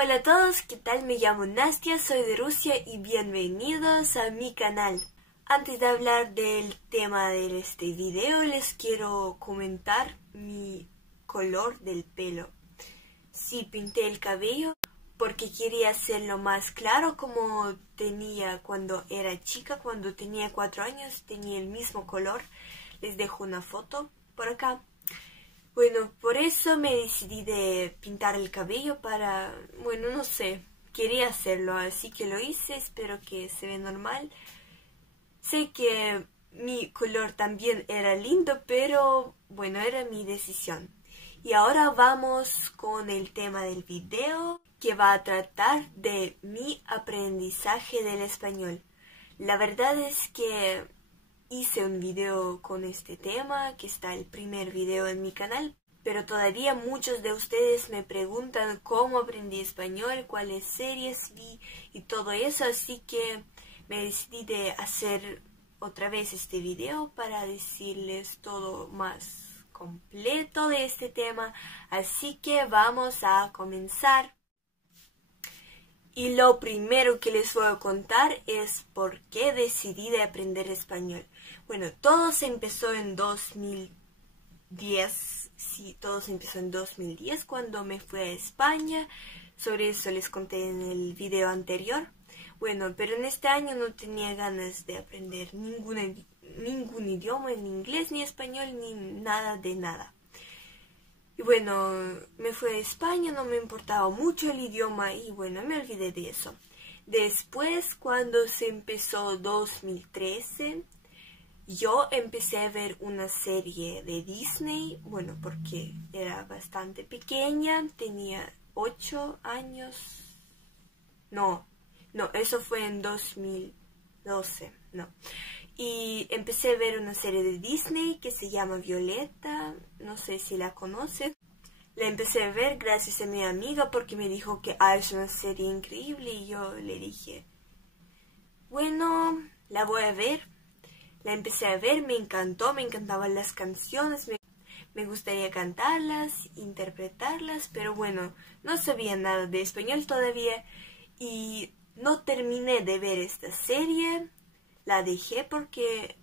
Hola a todos, ¿qué tal? Me llamo Nastia, soy de Rusia y bienvenidos a mi canal. Antes de hablar del tema de este video, les quiero comentar mi color del pelo. Sí, pinté el cabello porque quería hacerlo más claro como tenía cuando era chica, cuando tenía 4 años, tenía el mismo color. Les dejo una foto por acá. Bueno, por eso me decidí de pintar el cabello para, bueno, no sé, quería hacerlo, así que lo hice, espero que se vea normal. Sé que mi color también era lindo, pero bueno, era mi decisión. Y ahora vamos con el tema del video, que va a tratar de mi aprendizaje del español. La verdad es que hice un video con este tema, que está el primer video en mi canal, pero todavía muchos de ustedes me preguntan cómo aprendí español, cuáles series vi y todo eso, así que me decidí de hacer otra vez este video para decirles todo más completo de este tema, así que vamos a comenzar. Y lo primero que les voy a contar es por qué decidí de aprender español. Bueno, todo se empezó en 2010, sí, todo se empezó en 2010 cuando me fui a España. Sobre eso les conté en el video anterior. Bueno, pero en este año no tenía ganas de aprender ningún idioma, ni inglés, ni español, ni nada de nada. Y bueno, me fui a España, no me importaba mucho el idioma y bueno, me olvidé de eso. Después, cuando se empezó 2013, yo empecé a ver una serie de Disney, bueno, porque era bastante pequeña, tenía 8 años. No, eso fue en 2012, no. Y empecé a ver una serie de Disney que se llama Violeta, no sé si la conocen. La empecé a ver gracias a mi amiga porque me dijo que es una serie increíble y yo le dije, bueno, la voy a ver. La empecé a ver, me encantó, me encantaban las canciones, me gustaría cantarlas, interpretarlas, pero bueno, no sabía nada de español todavía y no terminé de ver esta serie. La dejé porque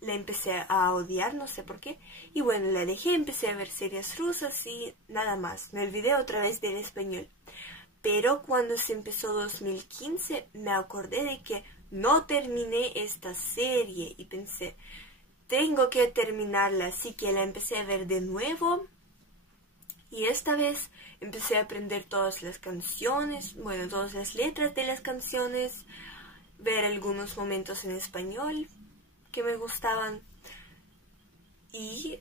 la empecé a odiar, no sé por qué. Y bueno, la dejé, empecé a ver series rusas y nada más. Me olvidé otra vez del español. Pero cuando se empezó 2015, me acordé de que no terminé esta serie y pensé, tengo que terminarla, así que la empecé a ver de nuevo. Y esta vez empecé a aprender todas las canciones, bueno, todas las letras de las canciones, ver algunos momentos en español que me gustaban y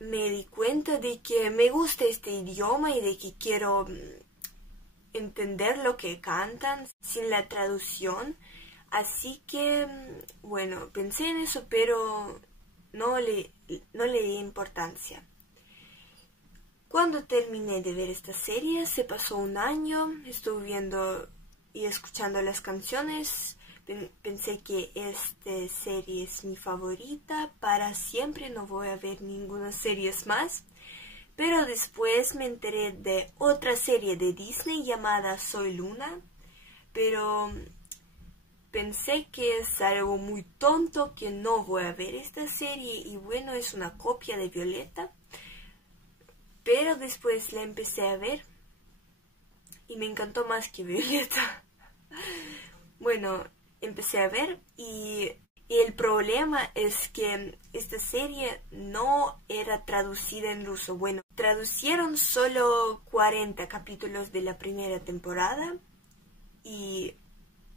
me di cuenta de que me gusta este idioma y de que quiero entender lo que cantan sin la traducción, así que bueno, pensé en eso pero no le di importancia. Cuando terminé de ver esta serie se pasó un año, estuve viendo y escuchando las canciones. Pensé que esta serie es mi favorita, para siempre no voy a ver ninguna serie más. Pero después me enteré de otra serie de Disney llamada Soy Luna, pero pensé que es algo muy tonto, que no voy a ver esta serie y bueno, es una copia de Violeta. Pero después la empecé a ver y me encantó más que Violeta. Bueno, empecé a ver y el problema es que esta serie no era traducida en ruso. Bueno, traducieron solo 40 capítulos de la primera temporada y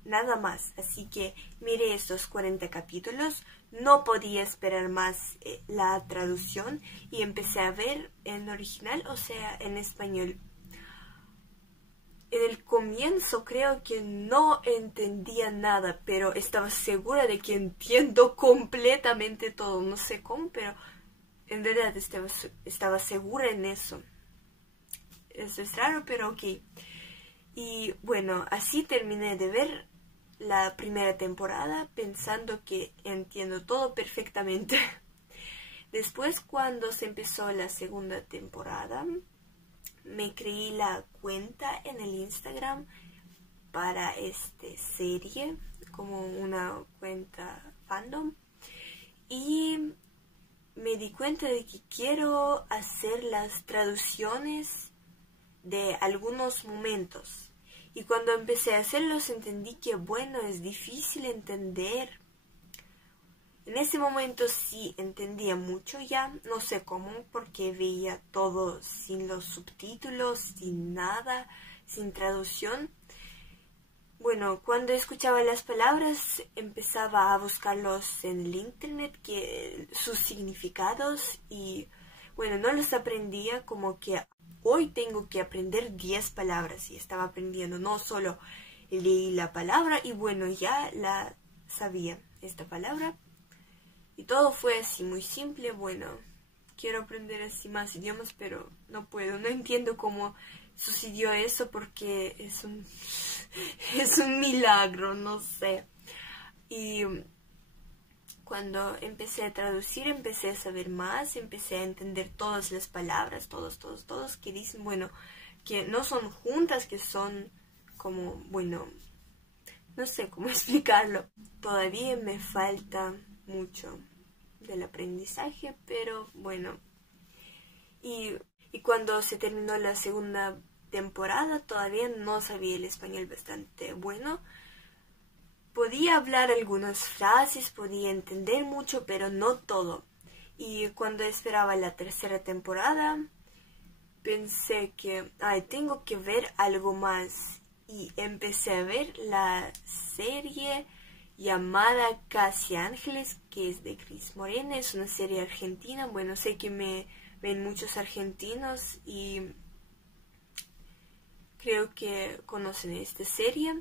nada más. Así que miré estos 40 capítulos, no podía esperar más la traducción y empecé a ver en original, o sea, en español. En el comienzo creo que no entendía nada, pero estaba segura de que entiendo completamente todo. No sé cómo, pero en verdad estaba segura en eso. Eso es raro, pero ok. Y bueno, así terminé de ver la primera temporada pensando que entiendo todo perfectamente. Después, cuando se empezó la segunda temporada, me creé la cuenta en el Instagram para esta serie, como una cuenta fandom, y me di cuenta de que quiero hacer las traducciones de algunos momentos. Y cuando empecé a hacerlos entendí que, bueno, es difícil entender. En ese momento sí entendía mucho ya, no sé cómo, porque veía todo sin los subtítulos, sin nada, sin traducción. Bueno, cuando escuchaba las palabras empezaba a buscarlos en el internet, sus significados, y bueno, no los aprendía, como que hoy tengo que aprender 10 palabras y estaba aprendiendo, no solo leí la palabra y bueno, ya la sabía esta palabra. Y todo fue así, muy simple. Bueno, quiero aprender así más idiomas, pero no puedo. No entiendo cómo sucedió eso porque es un milagro, no sé. Y cuando empecé a traducir, empecé a saber más, empecé a entender todas las palabras, todos, que dicen, bueno, que no son juntas, que son como, bueno, no sé cómo explicarlo. Todavía me falta mucho del aprendizaje, pero bueno. Y cuando se terminó la segunda temporada, todavía no sabía el español bastante bueno. Podía hablar algunas frases, podía entender mucho, pero no todo. Y cuando esperaba la tercera temporada, pensé que, tengo que ver algo más. Y empecé a ver la serie llamada Casi Ángeles, que es de Cris Morena, es una serie argentina. Bueno, sé que me ven muchos argentinos y creo que conocen esta serie.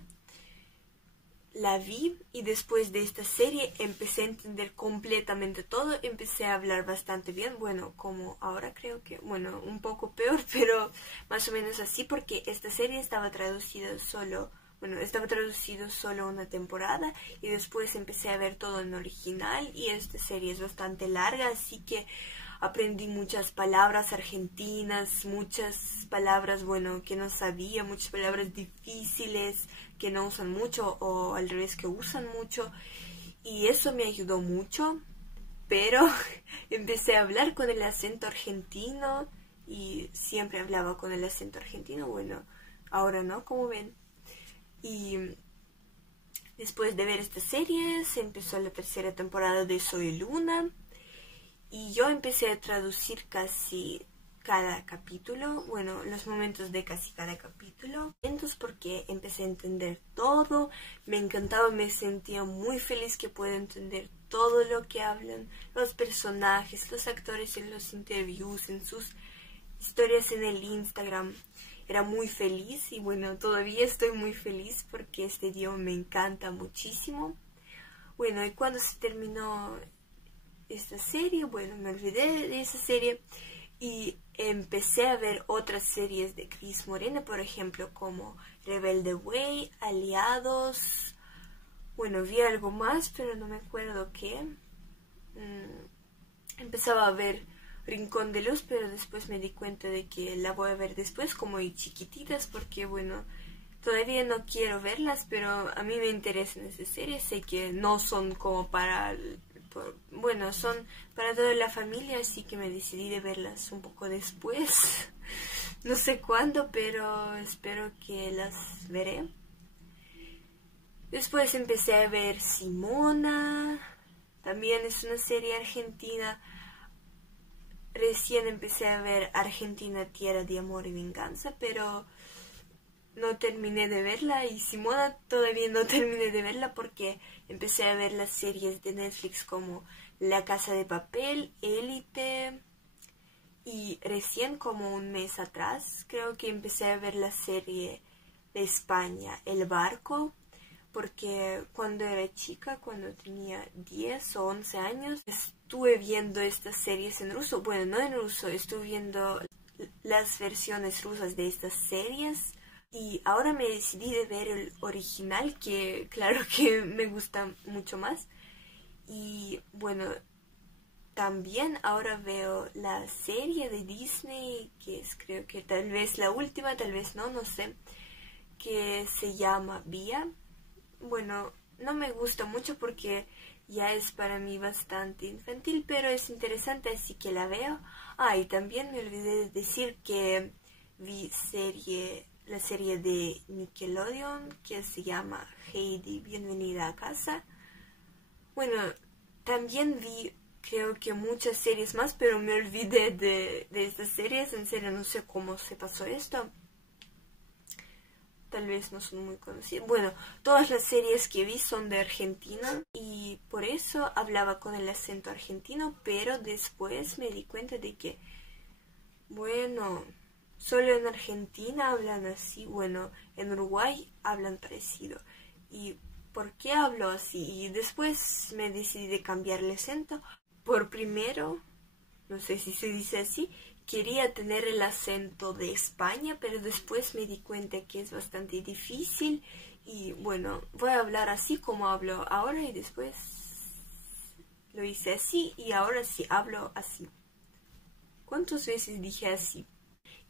La vi y después de esta serie empecé a entender completamente todo, empecé a hablar bastante bien, bueno, como ahora creo que, bueno, un poco peor, pero más o menos así, porque esta serie estaba traducida solo una temporada y después empecé a ver todo en original y esta serie es bastante larga, así que aprendí muchas palabras argentinas, muchas palabras, bueno, que no sabía, muchas palabras difíciles que no usan mucho o al revés que usan mucho, y eso me ayudó mucho, pero empecé a hablar con el acento argentino y siempre hablaba con el acento argentino, bueno, ahora no, como ven. Y después de ver esta serie se empezó la tercera temporada de Soy Luna y yo empecé a traducir casi cada capítulo, bueno, los momentos de casi cada capítulo, entonces porque empecé a entender todo, me encantaba, me sentía muy feliz que puedo entender todo lo que hablan los personajes, los actores en los interviews, en sus historias en el Instagram. Era muy feliz y bueno, todavía estoy muy feliz porque este idioma me encanta muchísimo. Bueno, y cuando se terminó esta serie, bueno, me olvidé de esa serie y empecé a ver otras series de Cris Morena, por ejemplo, como Rebelde Way, Aliados. Bueno, vi algo más, pero no me acuerdo qué. Empezaba a ver Rincón de Luz, pero después me di cuenta de que la voy a ver después, como y chiquititas, porque bueno, todavía no quiero verlas, pero a mí me interesan esas series. Sé que no son como bueno, son para toda la familia, así que me decidí de verlas un poco después. No sé cuándo, pero espero que las veré. Después empecé a ver Simona, también es una serie argentina. Recién empecé a ver Argentina, Tierra de Amor y Venganza, pero no terminé de verla, y Simona todavía no terminé de verla porque empecé a ver las series de Netflix como La Casa de Papel, Élite, y recién como un mes atrás creo que empecé a ver la serie de España, El Barco, porque cuando era chica, cuando tenía 10 o 11 años, estuve viendo estas series en ruso. Bueno, no en ruso, estuve viendo las versiones rusas de estas series. Y ahora me decidí de ver el original, que claro que me gusta mucho más. Y bueno, también ahora veo la serie de Disney, que es creo que tal vez la última, tal vez no, no sé, que se llama Vía. Bueno, no me gusta mucho porque ya es para mí bastante infantil, pero es interesante, así que la veo. Ah, y también me olvidé de decir que vi la serie de Nickelodeon que se llama Heidi, Bienvenida a casa. Bueno, también vi creo que muchas series más, pero me olvidé de estas series. En serio, no sé cómo se pasó esto. Tal vez no son muy conocidas. Bueno, todas las series que vi son de Argentina y por eso hablaba con el acento argentino, pero después me di cuenta de que, bueno, solo en Argentina hablan así, bueno, en Uruguay hablan parecido. ¿Y por qué hablo así? Y después me decidí de cambiar el acento. Por primero, no sé si se dice así, quería tener el acento de España, pero después me di cuenta que es bastante difícil y bueno, voy a hablar así como hablo ahora y después lo hice así y ahora sí hablo así. ¿Cuántas veces dije así?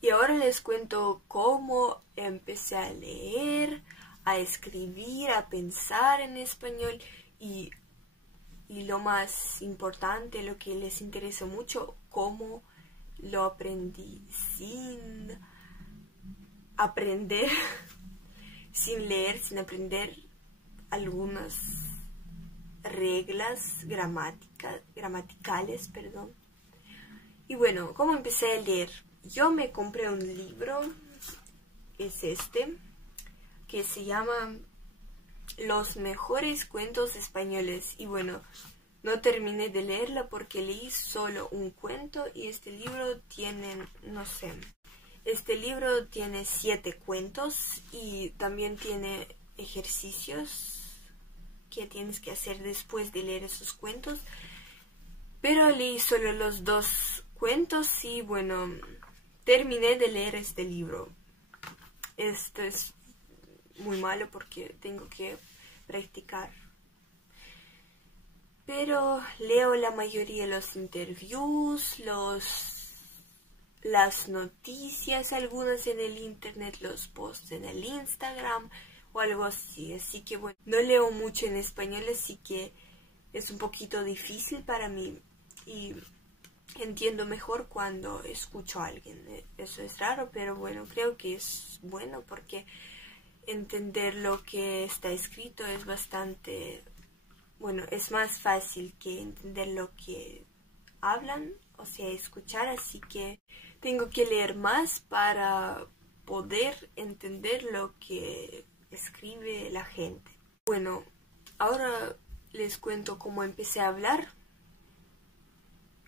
Y ahora les cuento cómo empecé a leer, a escribir, a pensar en español y lo más importante, lo que les interesa mucho, cómo lo aprendí sin aprender, sin leer, sin aprender algunas reglas gramaticales, perdón. Y bueno, ¿cómo empecé a leer? Yo me compré un libro, es este, que se llama Los mejores cuentos españoles. Y bueno, no terminé de leerla porque leí solo un cuento y este libro tiene, no sé, este libro tiene 7 cuentos y también tiene ejercicios que tienes que hacer después de leer esos cuentos. Pero leí solo los 2 cuentos y bueno, terminé de leer este libro. Esto es muy malo porque tengo que practicar. Pero leo la mayoría de los interviews, las noticias, algunas en el internet, los posts en el Instagram o algo así. Así que bueno, no leo mucho en español, así que es un poquito difícil para mí y entiendo mejor cuando escucho a alguien. Eso es raro, pero bueno, creo que es bueno porque entender lo que está escrito es bastante... Bueno, es más fácil que entender lo que hablan, o sea, escuchar, así que tengo que leer más para poder entender lo que escribe la gente. Bueno, ahora les cuento cómo empecé a hablar.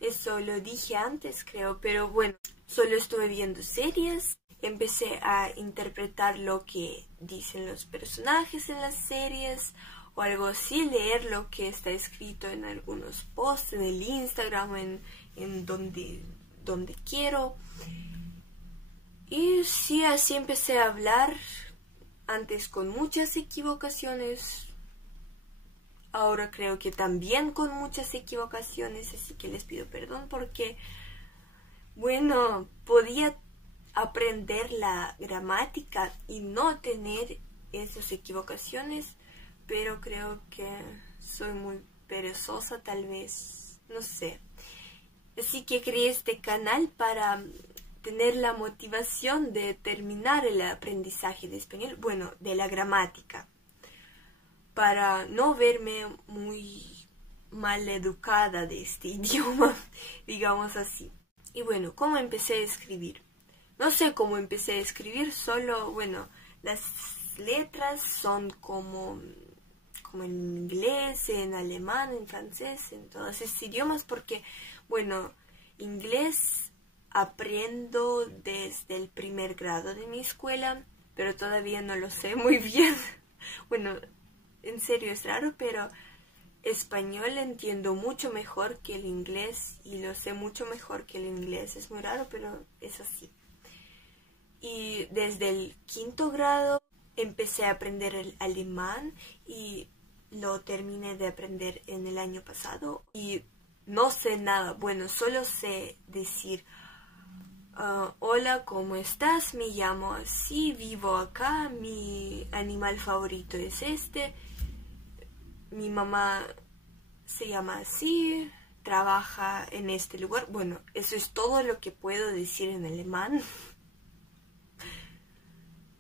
Eso lo dije antes, creo, pero bueno, solo estuve viendo series. Empecé a interpretar lo que dicen los personajes en las series o algo así, leer lo que está escrito en algunos posts, en el Instagram, en donde quiero. Y sí, así empecé a hablar, antes con muchas equivocaciones, ahora creo que también con muchas equivocaciones, así que les pido perdón porque, bueno, podía aprender la gramática y no tener esas equivocaciones, pero creo que soy muy perezosa tal vez, no sé. Así que creé este canal para tener la motivación de terminar el aprendizaje de español, bueno, de la gramática, para no verme muy mal educada de este idioma, digamos así. Y bueno, ¿cómo empecé a escribir? No sé cómo empecé a escribir, solo, bueno, las letras son como en inglés, en alemán, en francés, en todos esos idiomas, porque, bueno, inglés aprendo desde el primer grado de mi escuela, pero todavía no lo sé muy bien. Bueno, en serio es raro, pero español entiendo mucho mejor que el inglés y lo sé mucho mejor que el inglés. Es muy raro, pero es así. Y desde el 5.º grado empecé a aprender el alemán y lo terminé de aprender en el año pasado. Y no sé nada. Bueno, solo sé decir, hola, ¿cómo estás? Me llamo así, vivo acá, mi animal favorito es este, mi mamá se llama así, trabaja en este lugar. Bueno, eso es todo lo que puedo decir en alemán.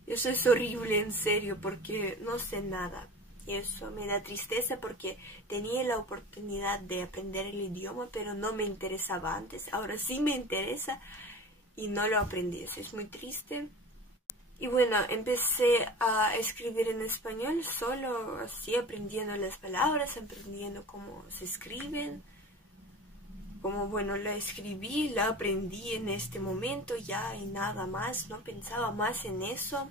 Eso es horrible, en serio, porque no sé nada. Y eso me da tristeza porque tenía la oportunidad de aprender el idioma, pero no me interesaba antes. Ahora sí me interesa y no lo aprendí. Eso es muy triste. Y bueno, empecé a escribir en español solo así, aprendiendo las palabras, aprendiendo cómo se escriben. Como bueno, la escribí, la aprendí en este momento ya y nada más, no pensaba más en eso.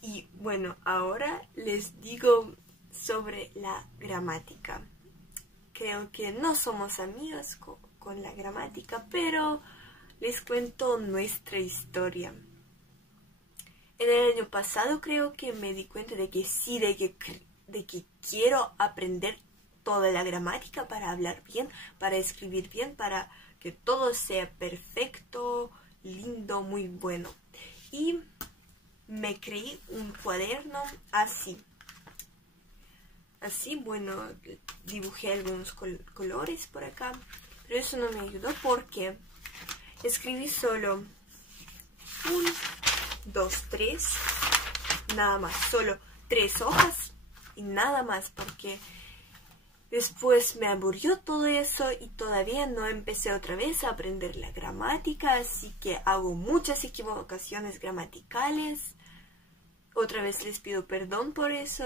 Y bueno, ahora les digo sobre la gramática. Creo que no somos amigos con la gramática, pero les cuento nuestra historia. En el año pasado creo que me di cuenta de que sí, de que quiero aprender toda la gramática para hablar bien, para escribir bien, para que todo sea perfecto, lindo, muy bueno. Y me creé un cuaderno así. Así, bueno, dibujé algunos colores por acá, pero eso no me ayudó porque escribí solo 1, 2, 3, nada más, solo 3 hojas y nada más, porque después me aburrió todo eso y todavía no empecé otra vez a aprender la gramática, así que hago muchas equivocaciones gramaticales. Otra vez les pido perdón por eso.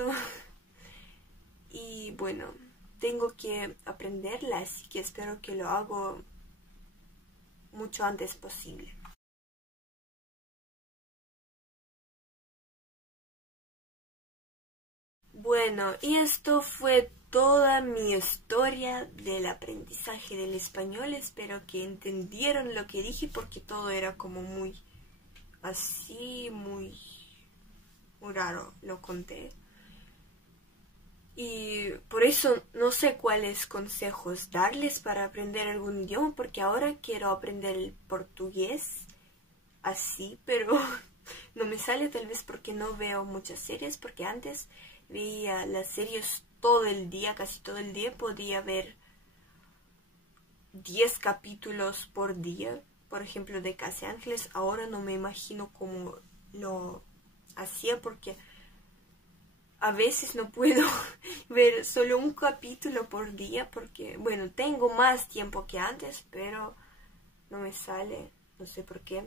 Y bueno, tengo que aprenderla, así que espero que lo hago mucho antes posible. Bueno, y esto fue toda mi historia del aprendizaje del español. Espero que entendieron lo que dije porque todo era como muy así, muy raro lo conté. Y por eso no sé cuáles consejos darles para aprender algún idioma, porque ahora quiero aprender el portugués así, pero no me sale, tal vez porque no veo muchas series, porque antes veía las series todo el día, casi todo el día, podía ver 10 capítulos por día, por ejemplo de Casi Ángeles. Ahora no me imagino cómo lo hacía porque a veces no puedo ver solo un capítulo por día porque, bueno, tengo más tiempo que antes, pero no me sale, no sé por qué.